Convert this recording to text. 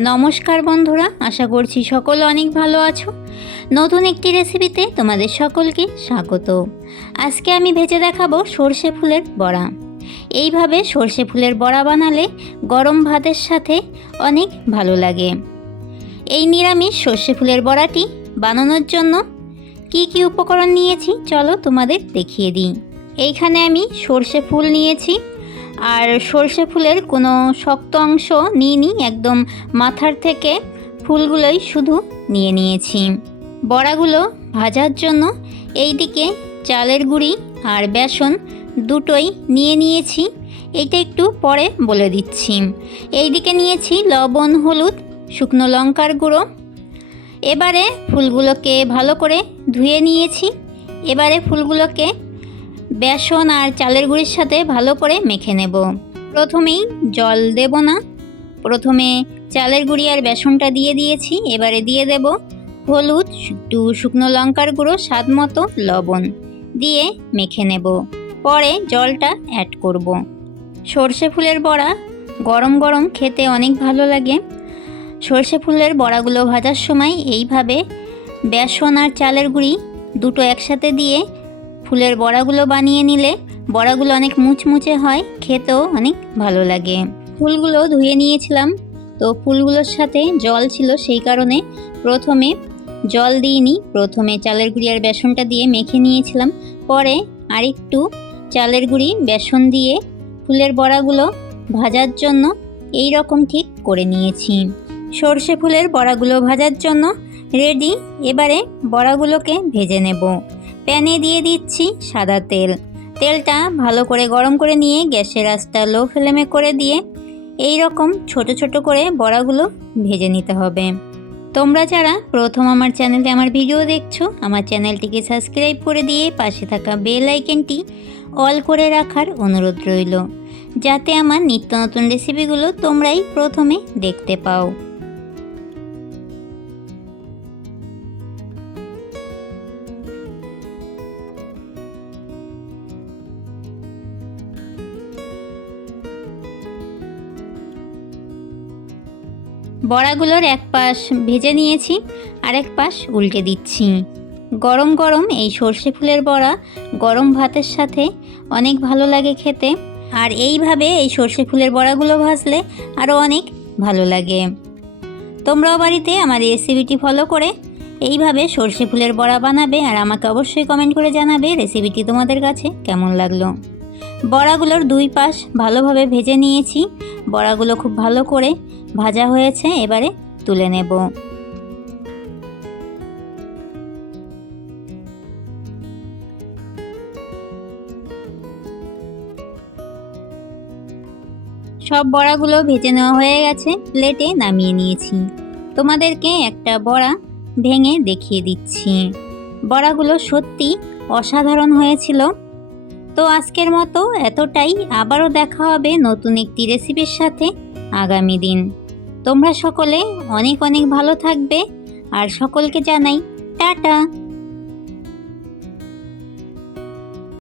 নমস্কার বন্ধুরা, আশা করছি সকলে অনেক ভালো আছো। নতুন একটি রেসিপিতে তোমাদের সকলকে স্বাগত। আজকে আমি ভেজে দেখাবো সর্ষে ফুলের বড়া। এইভাবে সর্ষে ফুলের বড়া বানালে গরম ভাতের সাথে অনেক ভালো লাগে। এই নিরামিষ সর্ষে ফুলের বড়াটি বানানোর জন্য কি কি উপকরণ নিয়েছি চলো তোমাদের দেখিয়ে দিই। এইখানে আমি সর্ষে ফুল নিয়েছি, আর সর্ষে ফুলের কোনো শক্ত অংশ নিইনি, একদম মাথার থেকে ফুলগুলোই শুধু নিয়েছি। বড়াগুলো ভাজার জন্য এইদিকে চালের গুঁড়ি আর বেসন দুটোই নিয়েছি। এইটা একটু পরে বলে দিচ্ছি। এইদিকে নিয়েছি লবণ, হলুদ, শুকনো লঙ্কার গুঁড়ো। এবারে ফুলগুলোকে ভালো করে ধুয়ে নিয়েছি। এবারে ফুলগুলোকে বেসন আর চালের গুঁড়ির সাথে ভালো করে মেখে নেব। প্রথমেই জল দেব না, প্রথমে চালের গুঁড়ি আর বেসনটা দিয়ে দিয়েছি। এবারে দিয়ে দেব হলুদ, একটু শুকনো লঙ্কার গুঁড়ো, স্বাদ মতো লবণ দিয়ে মেখে নেব। পরে জলটা অ্যাড করব। সর্ষে ফুলের বড়া গরম গরম খেতে অনেক ভালো লাগে। সর্ষে ফুলের বড়াগুলো ভাজার সময় এইভাবে বেসন আর চালের গুঁড়ি দুটো একসাথে দিয়ে ফুলের বড়াগুলো বানিয়ে নিলে বড়াগুলো অনেক মুচমুচে হয়, খেতেও অনেক ভালো লাগে। ফুলগুলো ধুয়ে নিয়েছিলাম, তো ফুলগুলোর সাথে জল ছিল, সেই কারণে প্রথমে জল দিইনি। প্রথমে চালের গুঁড়ি আর বেসনটা দিয়ে মেখে নিয়েছিলাম, পরে আরেকটু চালের গুঁড়ি বেসন দিয়ে ফুলের বড়াগুলো ভাজার জন্য এই রকম ঠিক করে নিয়েছি। সর্ষে ফুলের বড়াগুলো ভাজার জন্য রেডি। এবারে বড়াগুলোকে ভেজে নেব। প্যানে দিয়ে দিচ্ছি সাদা তেল। তেলটা ভালো করে গরম করে নিয়ে গ্যাসের আঁচটা লো ফ্লেমে করে দিয়ে এই রকম ছোট ছোট করে বড়াগুলো ভেজে নিতে হবে। তোমরা যারা প্রথম আমার চ্যানেলে আমার ভিডিও দেখছো, আমার চ্যানেলটিকে সাবস্ক্রাইব করে দিয়ে পাশে থাকা বেল আইকনটি অল করে রাখার অনুরোধ রইল, যাতে আমার নিত্য নতুন রেসিপিগুলো তোমরাই প্রথমে দেখতে পাও। বড়াগুলোর এক পাশ ভেজে নিয়েছি, আরেক পাশ উল্টে দিচ্ছি। গরম গরম এই সর্ষে ফুলের বড়া গরম ভাতের সাথে অনেক ভালো লাগে খেতে। আর এইভাবে এই সর্ষে ফুলের বড়াগুলো ভাজলে আরও অনেক ভালো লাগে। তোমরাও বাড়িতে আমার এই রেসিপিটি ফলো করে এইভাবে সর্ষে ফুলের বড়া বানাবে, আর আমাকে অবশ্যই কমেন্ট করে জানাবে রেসিপিটি তোমাদের কাছে কেমন লাগলো। বড়াগুলোর দুই পাশ ভালোভাবে ভেজে নিয়েছি। বড়াগুলো খুব ভালো করে ভাজা হয়েছে, এবারে তুলে নেব। সব বড়াগুলো ভেজে নেওয়া হয়ে গেছে, প্লেটে নামিয়ে নিয়েছি। তোমাদেরকে একটা বড়া ভেঙে দেখিয়ে দিচ্ছি। বড়াগুলো সত্যি অসাধারণ হয়েছিল। তো আজকের মতো এতটাই, আবারও দেখা হবে নতুন একটি রেসিপির সাথে আগামী দিন। তোমরা সকলে অনেক অনেক ভালো থাকবে, আর সকলকে জানাই টাটা।